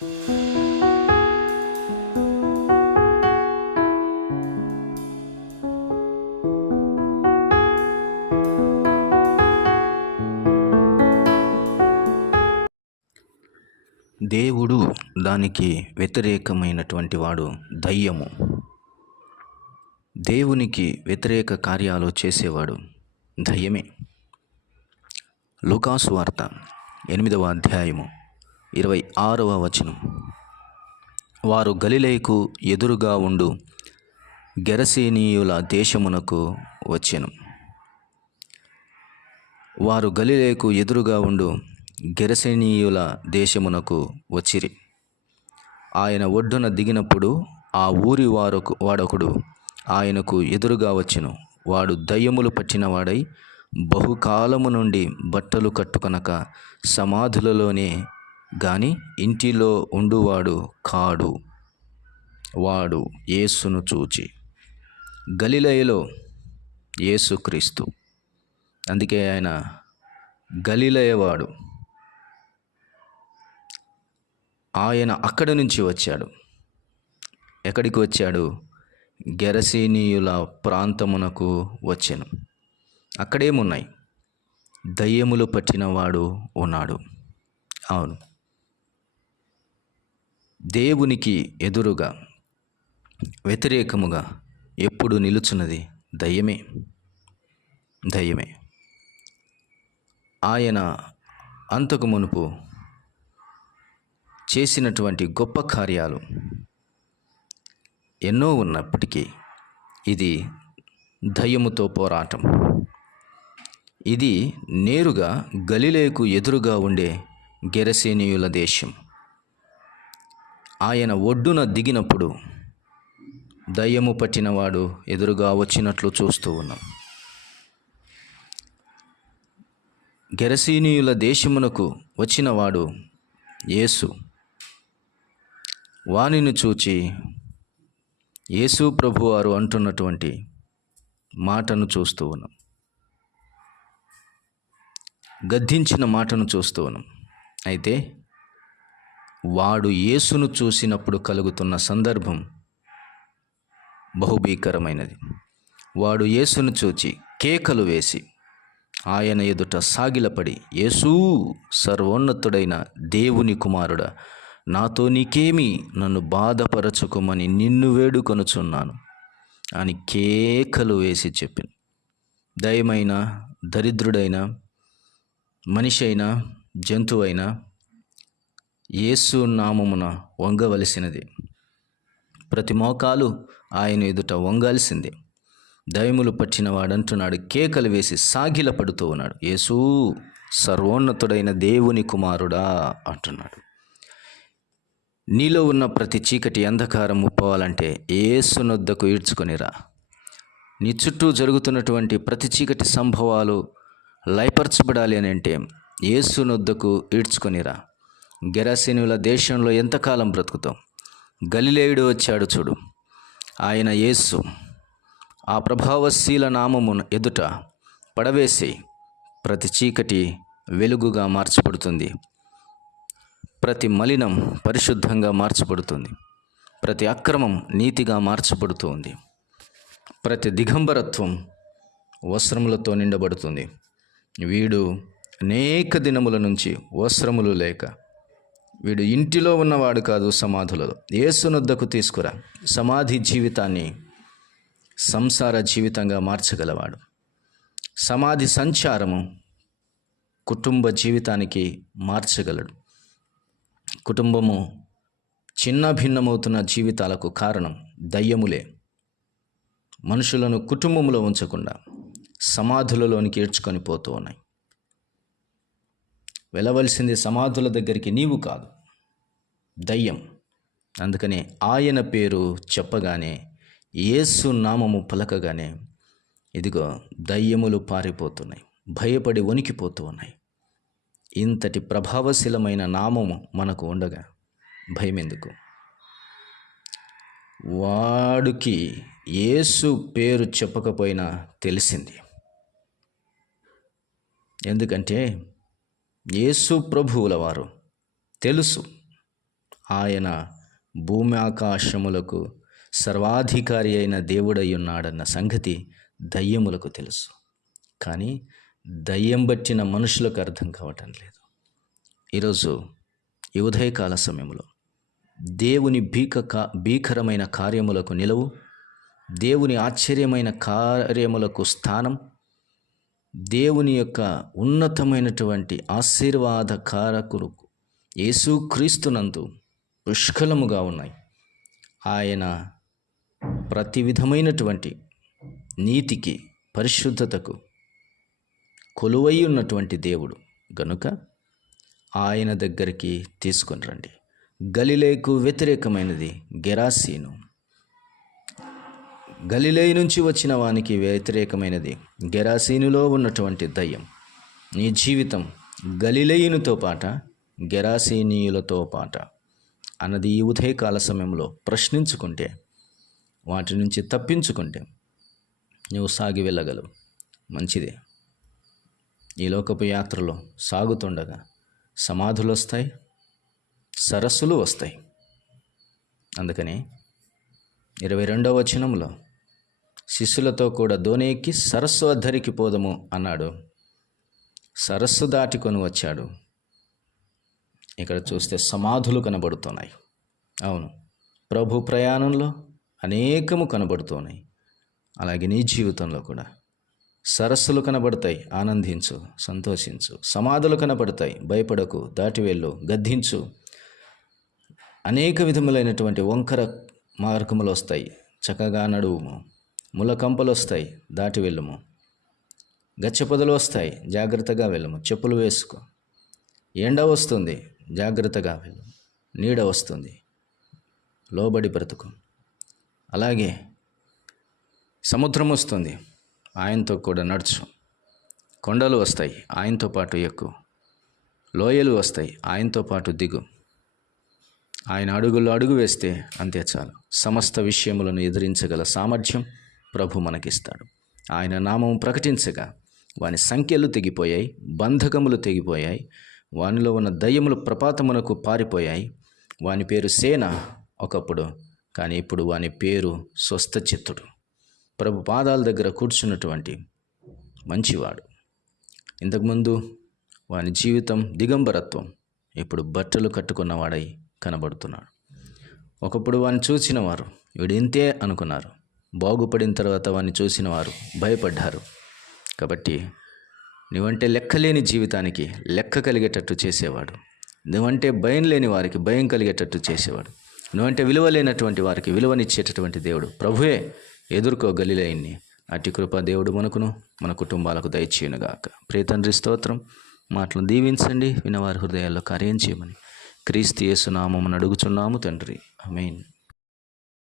దేవుడు, దానికి వ్యతిరేకమైనటువంటి వాడు దయ్యము. దేవునికి వ్యతిరేక కార్యాలు చేసేవాడు దయ్యమే. లూకాసు వార్త 8వ అధ్యాయము 26వ వచనం. వారు గలిలయకు ఎదురుగా ఉండు గెరసేనీయుల దేశమునకు వచ్చెను. వారు గలిలయకు ఎదురుగా ఉండు గెరసేనీయుల దేశమునకు వచ్చిరి. ఆయన ఒడ్డున దిగినప్పుడు ఆ ఊరి వాడొకడు ఆయనకు ఎదురుగా వచ్చెను. వాడు దయ్యములు పట్టినవాడై బహుకాలము నుండి బట్టలు కట్టుకొనక సమాధులలోనే గాని ఇంటిలో ఉండువాడు కాడు. వాడు యేసును చూచి, గలిలయలో యేసుక్రీస్తు, అందుకే ఆయన గలిలయవాడు, ఆయన అక్కడి నుంచి వచ్చాడు. ఎక్కడికి వచ్చాడు? గెరసేనీయుల ప్రాంతమునకు వచ్చెను. అక్కడేమున్నాయి? దయ్యములు పట్టినవాడు ఉన్నాడు. అవును, దేవునికి ఎదురుగా వ్యతిరేకముగా ఎప్పుడు నిలుచున్నది దయ్యమే. దయ్యమే. ఆయన అంతకు మునుపు చేసినటువంటి గొప్ప కార్యాలు ఎన్నో ఉన్నప్పటికీ ఇది దయ్యముతో పోరాటం. ఇది నేరుగా గలిలయకు ఎదురుగా ఉండే గెరసేనీయుల దేశం. ఆయన ఒడ్డున దిగినప్పుడు దయ్యము పట్టినవాడు ఎదురుగా వచ్చినట్లు చూస్తూ ఉన్నాం. గెరసేనీయుల దేశమునకు వచ్చినవాడు యేసు. వానిని చూచి యేసు ప్రభువారు అంటున్నటువంటి మాటను చూస్తూ ఉన్నాం. గద్దించిన మాటను చూస్తూ ఉన్నాం. అయితే వాడు యేసును చూసినప్పుడు కలుగుతున్న సందర్భం బహుభీకరమైనది. వాడు యేసును చూచి కేకలు వేసి ఆయన ఎదుట సాగిలపడి, యేసూ, సర్వోన్నతుడైన దేవుని కుమారుడా, నాతో నీకేమి? నన్ను బాధపరచుకోమని నిన్ను వేడుకొనుచున్నాను అని కేకలు వేసి చెప్పాను. దయమైన, దరిద్రుడైన, మనిషి అయినా జంతువైనా యేసు నామమున వంగవలసినది. ప్రతి మోకాలు ఆయన ఎదుట వంగాల్సిందే. దయములు పట్టిన వాడంటున్నాడు, కేకలు వేసి సాగిల పడుతూ ఉన్నాడు, యేసూ, సర్వోన్నతుడైన దేవుని కుమారుడా అంటున్నాడు. నీలో ఉన్న ప్రతి చీకటి అంధకారం ముప్పవాలంటే యేసునొద్దకు ఈడ్చుకొనిరా. నీ చుట్టూ జరుగుతున్నటువంటి ప్రతి చీకటి సంభవాలు లయపరచబడాలి అని అంటే యేసునొద్దకు ఈడ్చుకొనిరా. గెరసేనీయుల దేశంలో ఎంతకాలం బ్రతుకుతాం? గలిలయుడు వచ్చాడు చూడు, ఆయన యేసు. ఆ ప్రభావశీల నామమును ఎదుట పడవేసి ప్రతి చీకటి వెలుగుగా మార్చబడుతుంది. ప్రతి మలినం పరిశుద్ధంగా మార్చబడుతుంది. ప్రతి అక్రమం నీతిగా మార్చబడుతుంది. ప్రతి దిగంబరత్వం వస్త్రములతో నిండబడుతుంది. వీడు అనేక దినముల నుంచి వస్త్రములు లేక, వీడు ఇంటిలో ఉన్నవాడు కాదు, సమాధులలో. యేసునొద్దకు తీసుకురా. సమాధి జీవితాన్ని సంసార జీవితంగా మార్చగలవాడు. సమాధి సంచారము కుటుంబ జీవితానికి మార్చగలడు. కుటుంబము చిన్న భిన్నమవుతున్న జీవితాలకు కారణం దయ్యములే. మనుషులను కుటుంబంలో ఉంచకుండా సమాధులలోనికి ఈడ్చుకొని పోతూ ఉన్నాయి. వెళ్ళవలసింది సమాధుల దగ్గరికి నీవు కాదు, దయ్యం. అందుకనే ఆయన పేరు చెప్పగానే, యేసు నామము పలకగానే ఇదిగో దయ్యములు పారిపోతున్నాయి, భయపడి వణికిపోతూ ఉన్నాయి. ఇంతటి ప్రభావశీలమైన నామము మనకు ఉండగా భయం ఎందుకు? వాడికి యేసు పేరు చెప్పకపోయినా తెలిసింది. ఎందుకంటే యేసు ప్రభువుల వారు తెలుసు, ఆయన భూమి ఆకాశములకు సర్వాధికారి అయిన దేవుడై ఉన్నాడన్న సంగతి దయ్యములకు తెలుసు. కానీ దయ్యం బట్టిన మనుషులకు అర్థం కావటం లేదు. ఈరోజు ఈ ఉదయకాల సమయంలో దేవుని భీకరమైన కార్యములకు నిలవు, దేవుని ఆశ్చర్యమైన కార్యములకు స్థానం, దేవుని యొక్క ఉన్నతమైనటువంటి ఆశీర్వాద కారకులకు యేసుక్రీస్తునందు పుష్కలముగా ఉన్నాయి. ఆయన ప్రతి విధమైనటువంటి నీతికి, పరిశుద్ధతకు కొలువై ఉన్నటువంటి దేవుడు గనుక ఆయన దగ్గరికి తీసుకొని రండి. గలిలయకు వ్యతిరేకమైనది గెరాసీను. గలిలయ నుంచి వచ్చిన వానికి వ్యతిరేకమైనది గెరాసీనులో ఉన్నటువంటి దయ్యం. నీ జీవితం గలిలయునితో పాట, గెరాసీనీయులతో పాట అన్నది ఈ ఉదయకాల సమయంలో ప్రశ్నించుకుంటే, వాటి నుంచి తప్పించుకుంటే నువ్వు సాగి వెళ్ళగలవు. మంచిదే. ఈ లోకపు యాత్రలో సాగుతుండగా సమాధులు వస్తాయి, సరస్సులు వస్తాయి. అందుకని 22వ వచనంలో శిష్యులతో కూడా దోణి ఎక్కి సరస్సు అద్దరికి పోదము అన్నాడు. సరస్సు దాటుకొని వచ్చాడు. ఇక్కడ చూస్తే సమాధులు కనబడుతున్నాయి. అవును, ప్రభు ప్రయాణంలో అనేకము కనబడుతున్నాయి. అలాగే నీ జీవితంలో కూడా సరస్సులు కనబడతాయి, ఆనందించు, సంతోషించు. సమాధులు కనబడతాయి, భయపడకు, దాటి వెళ్ళు, గద్దించు. అనేక విధములైనటువంటి వంకర మార్గములు వస్తాయి, చక్కగా నడువుము. ములకంపలు వస్తాయి, దాటి వెళ్ళము. గచ్చపొదలు వస్తాయి, జాగ్రత్తగా వెళ్ళము. చెప్పులు వేసుకో. ఎండ వస్తుంది, జాగ్రత్తగా వెళ్ళు. నీడ వస్తుంది, లోబడి బ్రతుకు. అలాగే సముద్రం వస్తుంది, ఆయనతో కూడా నడుచు. కొండలు వస్తాయి, ఆయనతో పాటు ఎక్కు. లోయలు వస్తాయి, ఆయనతో పాటు దిగు. ఆయన అడుగుల్లో అడుగు వేస్తే అంతే చాలు. సమస్త విషయములను ఎదిరించగల సామర్థ్యం ప్రభు మనకిస్తాడు. ఆయన నామం ప్రకటించగా వాని సంఖ్యలు తెగిపోయాయి, బంధకములు తెగిపోయాయి, వానిలో ఉన్న దయ్యములు ప్రపాతమునకు పారిపోయాయి. వాని పేరు సేన ఒకప్పుడు, కానీ ఇప్పుడు వాని పేరు స్వస్థచిత్తుడు. ప్రభు పాదాల దగ్గర కూర్చున్నటువంటి మంచివాడు. ఇంతకుముందు వాని జీవితం దిగంబరత్వం, ఇప్పుడు బట్టలు కట్టుకున్నవాడై కనబడుతున్నాడు. ఒకప్పుడు వాడిని చూసిన వారు వీడు ఇంతే అనుకున్నారు. బాగుపడిన తర్వాత వాడిని చూసిన వారు భయపడ్డారు. కాబట్టి నువ్వంటే లెక్కలేని జీవితానికి లెక్క కలిగేటట్టు చేసేవాడు. నువ్వంటే భయం లేని వారికి భయం కలిగేటట్టు చేసేవాడు. నువ్వంటే విలువ లేనటువంటి వారికి విలువనిచ్చేటటువంటి దేవుడు ప్రభువే. ఎదుర్కో గలిలయని. అట్టి కృప దేవుడు మనకును మన కుటుంబాలకు దయచేయునుగాక. ప్రియ తండ్రి, స్తోత్రం. మాటలను దీవించండి, వినవారి హృదయాల్లో కార్యం చేయమని క్రీస్తు యేసు నామమున అడుగుచున్నాము తండ్రి. ఆమేన్.